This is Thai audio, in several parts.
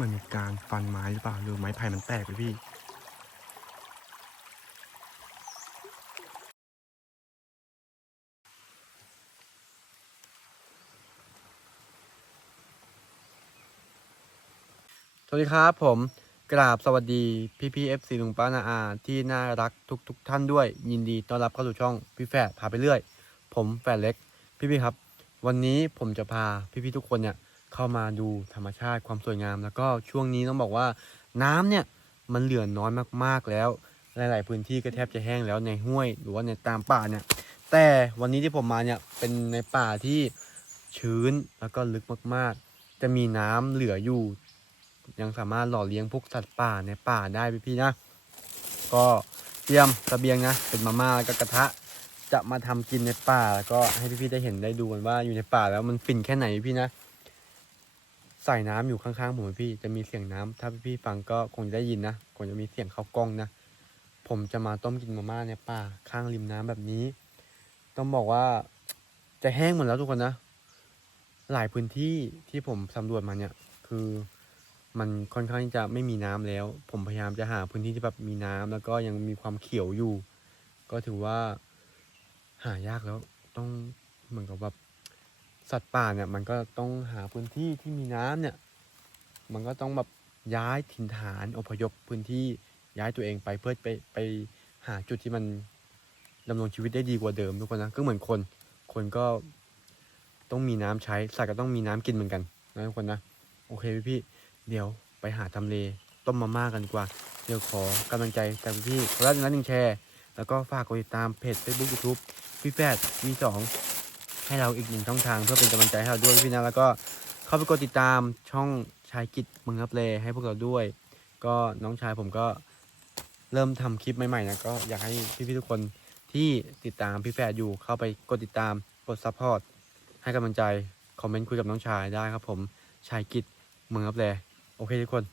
มันมีการฟันไม้หรือเปล่าหรือไม้ไผ่มันแตกไปพี่ สวัสดีครับผมกราบสวัสดีพี่พีเอฟซีลุงป้านาอาที่น่ารักทุกทุกท่านด้วย ยินดีต้อนรับเข้าสู่ช่องพี่แฝดพาไปเรื่อย ผมแฝดเล็ก พี่พี่ครับ วันนี้ผมจะพาพี่พี่ทุกคนเนี่ยเข้ามาดูธรรมชาติความสวยงาม แล้วก็ช่วงนี้ต้องบอกว่าน้ำเนี่ยมันเหลือน้อยมากๆแล้ว หลาย ๆ พื้นที่ก็แทบจะแห้งแล้วในห้วย หรือว่าในตามป่าเนี่ย แต่วันนี้ที่ผมมาเนี่ยเป็นในป่าที่ชื้นแล้วก็ลึกมากๆ จะมีน้ำเหลืออยู่ ยังสามารถหล่อเลี้ยงพวกสัตว์ป่าในป่าได้พี่ๆนะ ก็เตรียมเสบียงนะเป็นมาม่าแล้วก็กระทะ จะมาทำกินในป่าแล้วก็ให้พี่ๆได้เห็นได้ดูกันว่าอยู่ในป่าแล้วมันฟินแค่ไหนพี่นะใส่น้ำอยู่ข้างๆผมพี่จะมีเสียงน้ำถ้าพี่ๆฟังก็คงจะได้ยินนะคงจะมีเสียงเข้ากล้องนะผมจะมาต้มกินมาม่าในป่าข้างริมน้ำแบบนี้ ต้องบอกว่าจะแห้งหมดแล้วทุกคนนะ หลายพื้นที่ที่ผมสำรวจมาเนี่ย คือมันค่อนข้างจะไม่มีน้ำแล้ว ผมพยายามจะหาพื้นที่ที่แบบมีน้ำแล้วก็ยังมีความเขียวอยู่ ก็ถือว่า หายากแล้วต้องเหมือนกับแบบสัตว์ป่าเนี่ยมันก็ต้องหาพื้นที่ที่มีน้ำเนี่ย มันก็ต้องแบบย้ายถิ่นฐานอพยพพื้นที่ย้ายตัวเองไปเพื่อไปไปหาจุดที่มันดำรงชีวิตได้ดีกว่าเดิมทุกคนนะก็เหมือนคน คนก็ต้องมีน้ำใช้สัตว์ก็ต้องมีน้ำกินเหมือนกันนะทุกคนนะโอเคพี่พี่เดี๋ยวไปหาทำเลต้มมาม่ากันดีกว่า เดี๋ยวขอกำลังใจจากพี่ๆคนละหนึ่งไลค์หนึ่งแชร์ แล้วก็ฝากกดติดตามเพจ Facebook YouTube พี่แฟดวีสองให้เราอีกหนึ่งช่องทางเพื่อเป็นกำลังใจให้เราด้วยพี่นะแล้วก็เข้าไปกดติดตามช่องชายกิจมืองรับเลให้พวกเราด้วย ก็น้องชายผมก็เริ่มทำคลิปใหม่ๆนะก็อยากให้พี่ๆทุกคนที่ติดตามพี่แฟดอยู่เข้าไปกดติดตามกดซัพพอร์ตให้กำลังใจ คอมเมนต์คุยกับน้องชายได้ครับผมชายกิจมืองรับเลโอเคทุกคน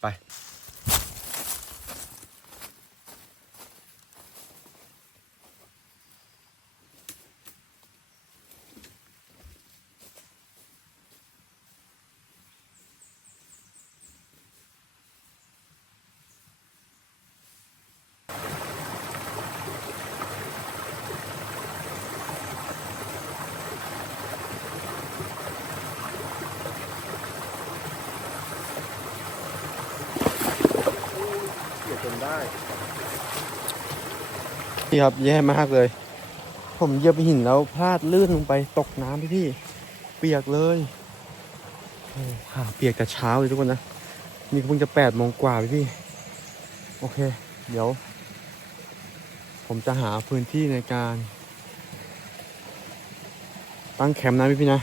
ไป พี่ครับแย่มากเลย ผมเหยียบหินแล้วพลาดลื่นลงไปตกน้ำพี่พี่ เปียกเลยโอ้ขาเปียกแต่เช้าเลยทุกคนนะนี่ก็เพิ่งจะแปดโมงกว่าพี่พี่ โอเค เดี๋ยว ผมจะหาพื้นที่ในการ ตั้งแคมป์นะพี่พี่นะ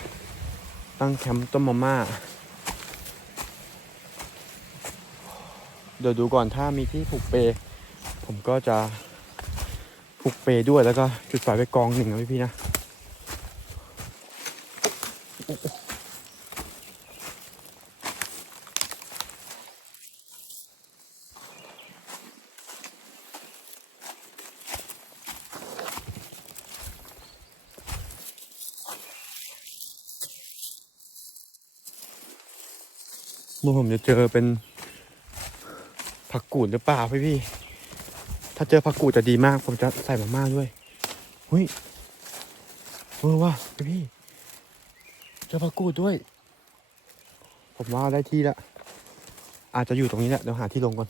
ตั้งแคมป์ต้มมาม่าเดี๋ยวดูก่อนถ้ามีที่ผูกเป ผมก็จะ ผูกเปด้วยแล้วก็จุดไฟไว้กองหนึ่งนะพี่พี่นะเมื่อผมจะเจอเป็นผักกูดหรือเปล่าพี่พี่ ถ้าเจอผักกูดจะดีมาก ผมจะใส่มาม่าด้วยหุยเออว่ะพี่พี่ เจอผักกูดด้วย ผมว่าได้ที่ละ อาจจะอยู่ตรงนี้แหละ เดี๋ยวหาที่ลงก่อน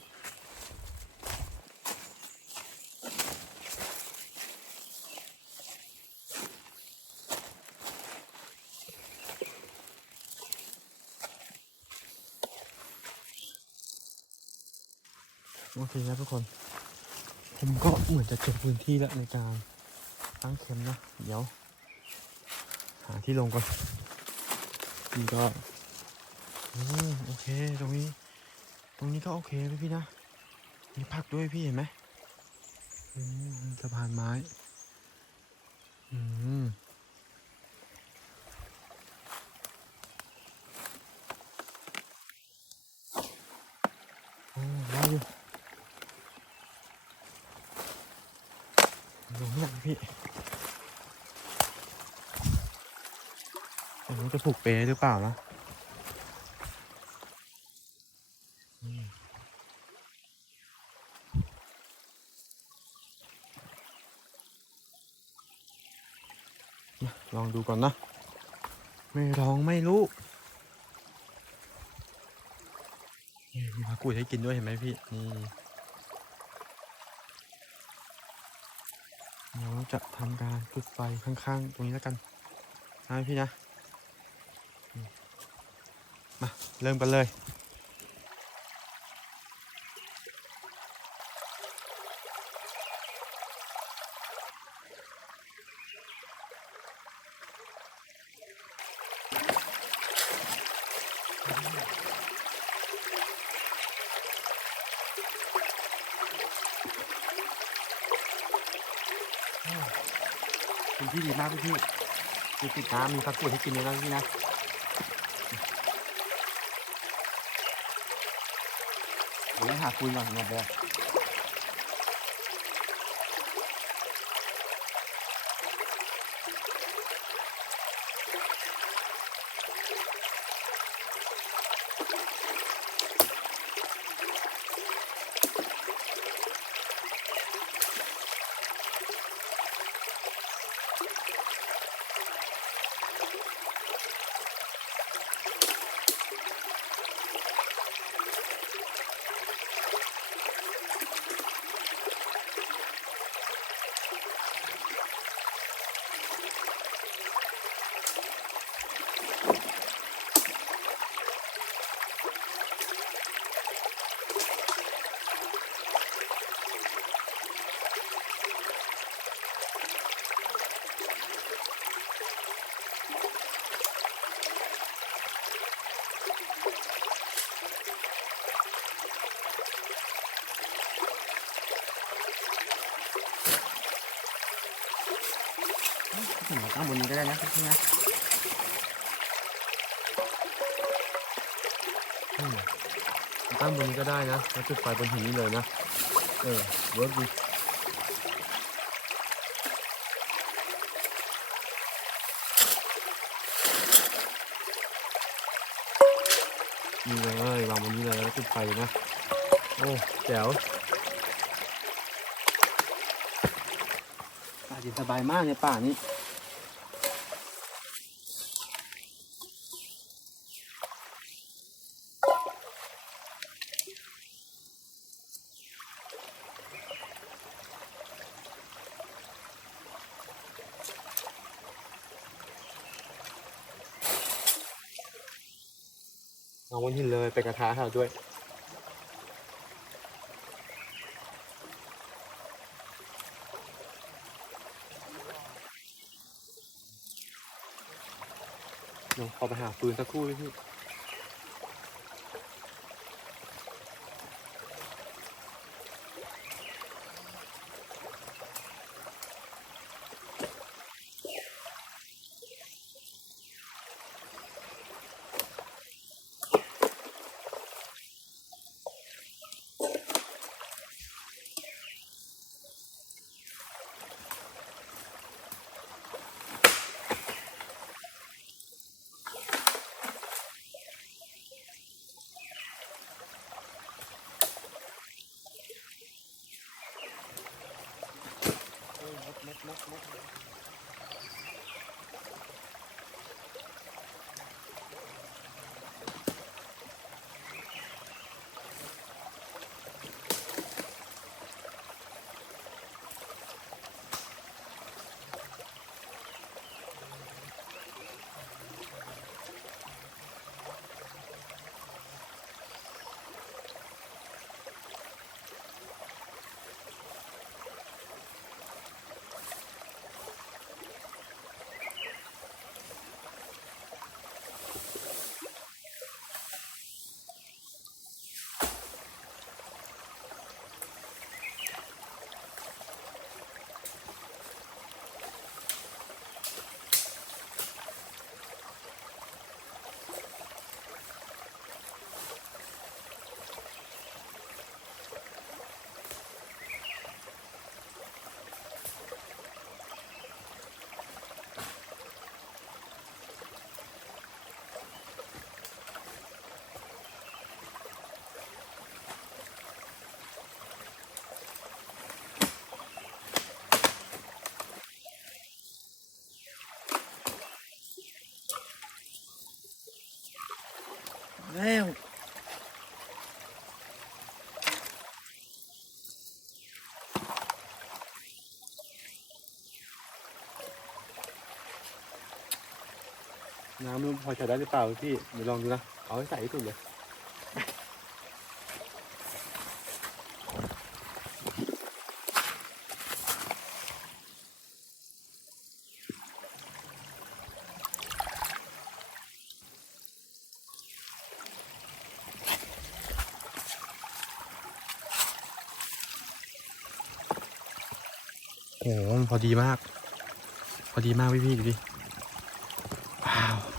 โอเคครับทุกคน ผมก็เหมือนจะจอพื้นที่แล้วในการตั้งเข็มนะ เดี๋ยว หาที่ลงก่อนนี่ก็โอเคตรงนี้ ตรงนี้ก็โอเคพี่พี่นะ มีผักด้วยพี่เห็นไหมสะพานไม้ อืมโอ้ได้อ ลงนี่พี่น้องจะผูกเปรหรือเปล่านะลองดูก่อนนะ ไม่ร้องไม่รู้นี่มีผักกูดให้กินด้วยเห็นไหมพี่ นี่เรา จะทำการจุดไฟข้างๆ ตรงนี้แล้วกันนะพี่นะ มา เริ่มกันเลย นที่ดีมากพี่พี่มีติดน้ำมีพักกูดให้กินเลยนะพี่นะเดี๋ยวหาคุยก่อนสำหรับแกถึ ข้างบนนี้ก็ได้นะพี่นะตั้งบนนี้ก็ได้นะแล้วจุดไฟบนหินนี้เลยนะ เออเวิร์กดีนี่เลยวางบน นี้เลยแล้วจุดไฟนะ โอ้แจ๋วป่าเย็นสบายมากเนี่ยป่านี้เอาวันที่เลยไปกระทะให้เราด้วย เดี๋ยว ขอไปหาปืนสักครู่ด้วยพี่ น้ำมันพอใช้ได้หรือเปล่าพี่เดี๋ยวลองดูนะ เอาให้ใส่ที่สุดเลยโอ้โหพอดีมาก พอดีมากพี่พี่ดูดิ ว้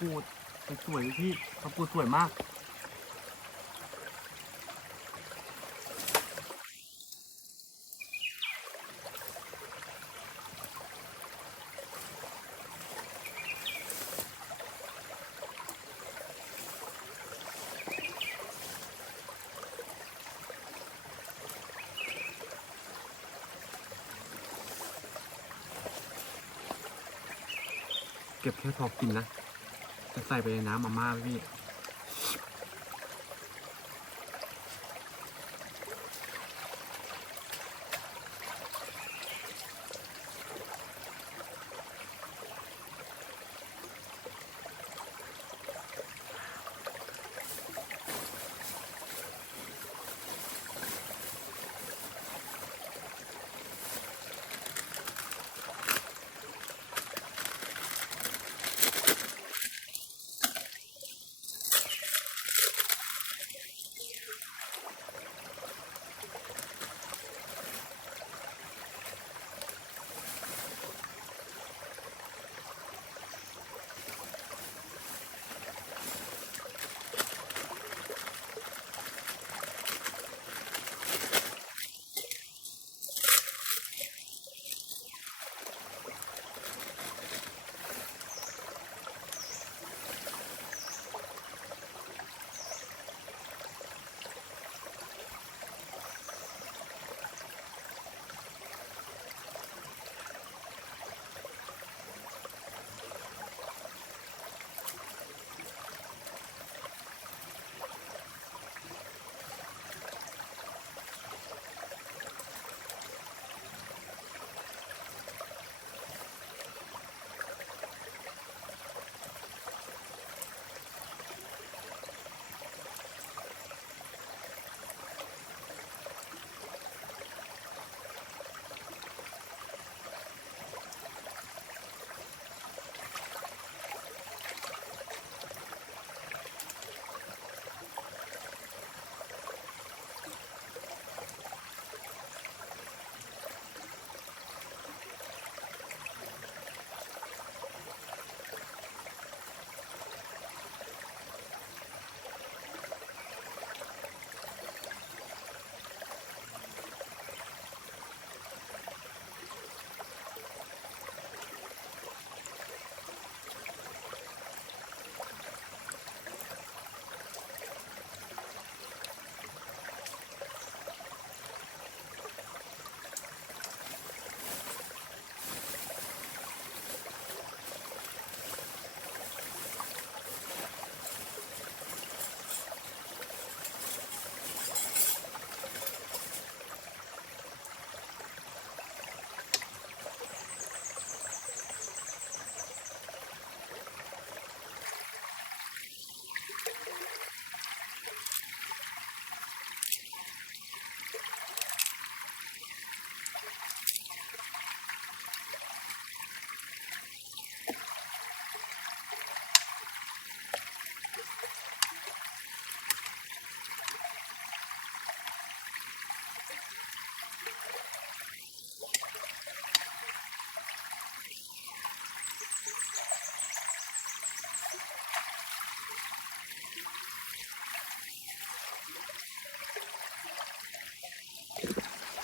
กูดสวยพี่ผักกูดสวยมากเก็บแค่พอกินนะ ใส่ไปในน้ำมาม่าพี่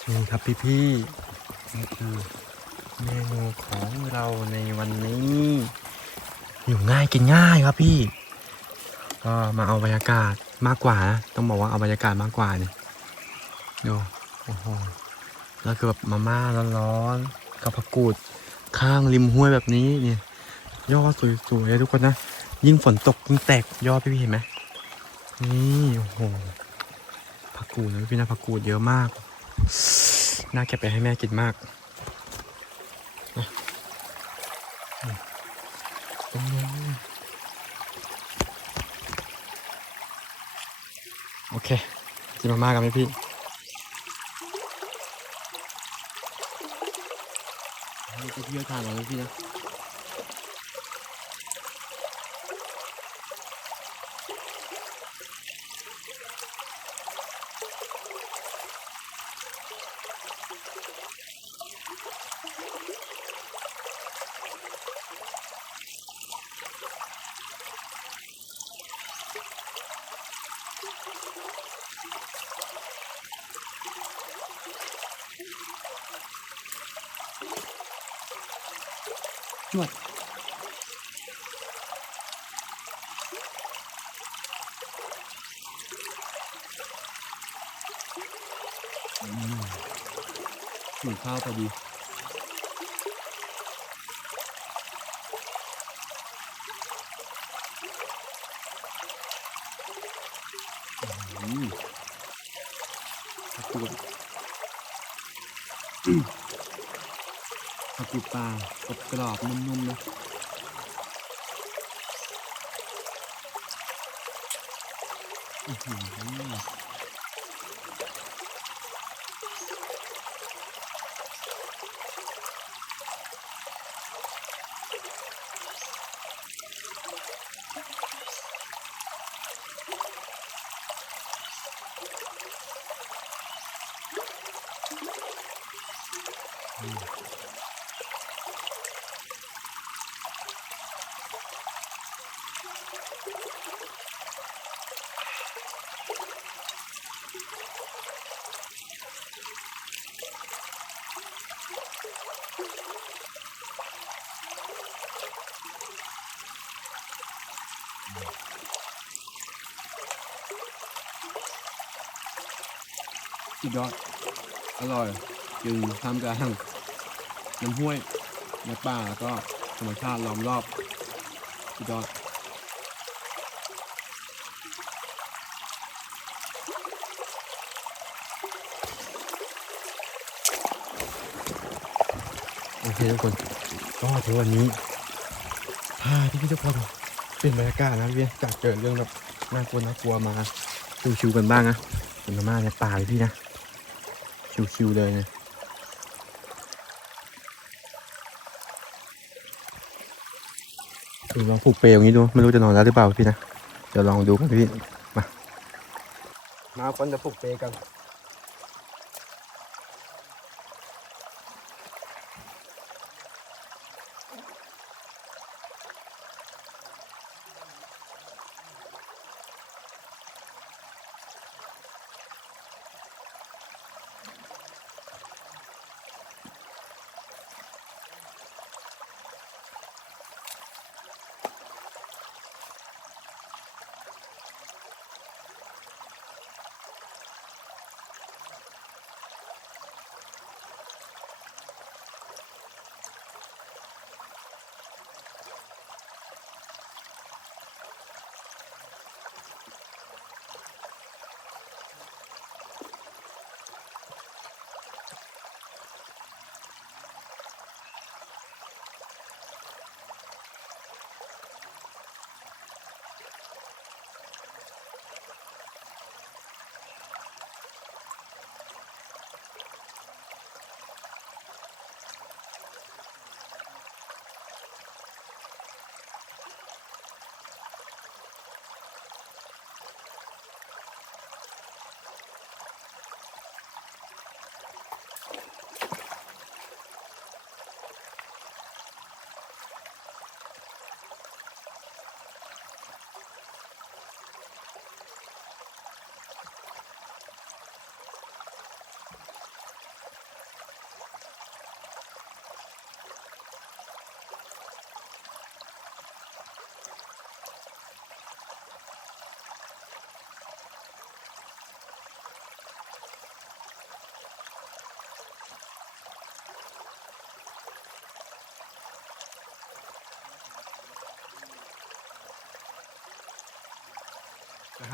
นี่ครับพี่ๆนี่คือเมนูของเราในวันนี้ อยู่ง่ายกินง่ายครับพี่ ก็มาเอาบรรยากาศมากกว่านะต้องบอกว่าเอาบรรยากาศมากกว่านี่ดูโอ้โหแล้วคือแบบมาม่าร้อนๆกับผักกูดข้างริมห้วยแบบนี้เนี่ยยอดสวยๆเลยทุกคนนะ ยิ่งฝนตกยิ่งแตกยอดพี่ๆเห็นไหมนี่โอ้โหผักกูดนะพี่นะผักกูดเยอะมาก น่าเก็บไปให้แม่กินมากตรงนี้โอเค กินมากๆกันไหมพี่นี่จะเที่ยวทางเราไหมพี่นะ นวดอืมหิวข้าวพอดี อืมผักกูดอืมผักกูด ปลากรอบกรอบๆนุ่มๆนะอือหือ สุดยอด อร่อยจึงทำกลางน้ำห้วยน้ำป่าแล้วก็ธรรมชาติล้อมรอบสุดยอดโอเคทุกคนก็ถึงวันนี้พาที่พี่ทุกคนเป็นบรรยากาศนะพี่จากเกิดเรื่องแบบน่ากลัวน่ากลัวมาชิวๆกันบ้างนะเป็นมาม่าในป่าเลยพี่นะ ชิวๆเลยนะดูลองผูกเปลอย่างนี้ดู ไม่รู้จะนอนแล้วหรือเปล่าพี่นะ เดี๋ยวลองดูกันพี่ มา มาคนจะผูกเปลกัน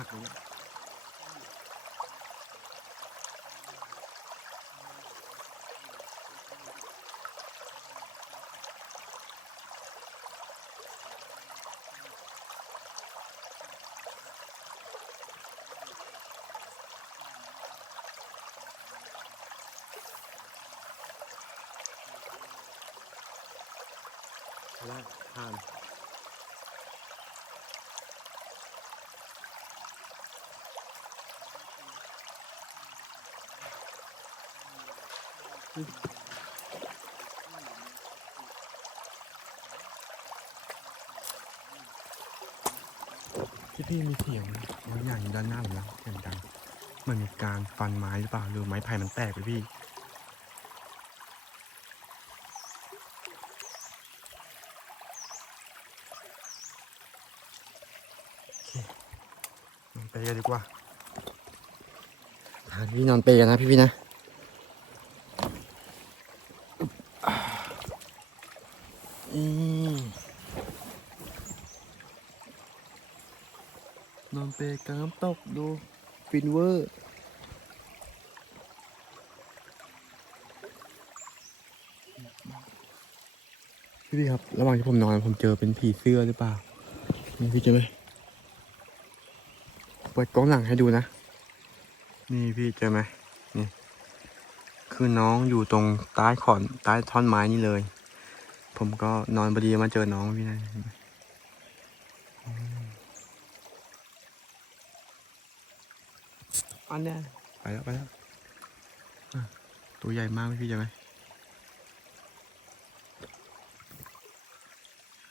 หักเลยแล้วผ่าน พี่พี่มีเสียงบางอย่างอยู่ด้านหน้าผมนะเสียงดังเหมันมีการฟันไม้หรือเปล่าหรือไม้ไผ่มันแตกไปพี่โอเคนอนเปกันดีกว่าพาพี่นอนเปกันนะพี่พี่นะ อืมนอนเปกลางน้ำตกดูฟินเวอร์ พี่พี่ครับ ระหว่างที่ผมนอนผมเจอเป็นผีเสื้อหรือเปล่าพี่เจอไหมเปิดกล้องหลังให้ดูนะ นี่พี่เจอไหมนี่ คือน้องอยู่ตรงใต้ขอนใต้ท่อนไม้นี่เลย ผมก็นอนพอดีมาเจอน้องพี่นะเห็นไหมอันเนี้ยไปแล้วไปแล้วอะตัวใหญ่มากพี่ใช่ไหม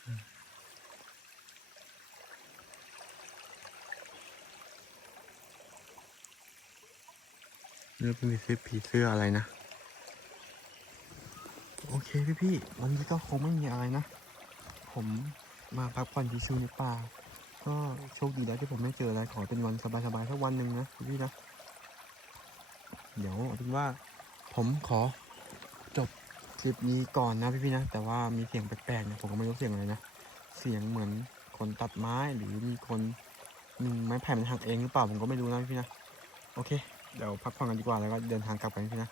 อืมเนื้อเป็นผีผีเสื้ออะไรนะ โอเคพี่พี่วันนี้ก็คงไม่มีอะไรนะ ผมมาพักผ่อนชิวๆในป่า ก็โชคดีแล้วที่ผมไม่เจออะไรขอเป็นวันสบายๆสักวันหนึ่งนะพี่พี่นะเดี๋ยวเอาเป็นว่าผมขอจบคลิปนี้ก่อนนะพี่ๆนะ แต่ว่ามีเสียงแปลกๆนะผมก็ไม่รู้เสียงอะไรนะ เสียงเหมือนคนตัดไม้หรือมีคนมีไม้ไผ่มันหักเองหรือเปล่าผมก็ไม่รู้นะพี่นะ โอเค เดี๋ยวพักผ่อนกันดีกว่าแล้วก็เดินทางกลับกันพี่นะ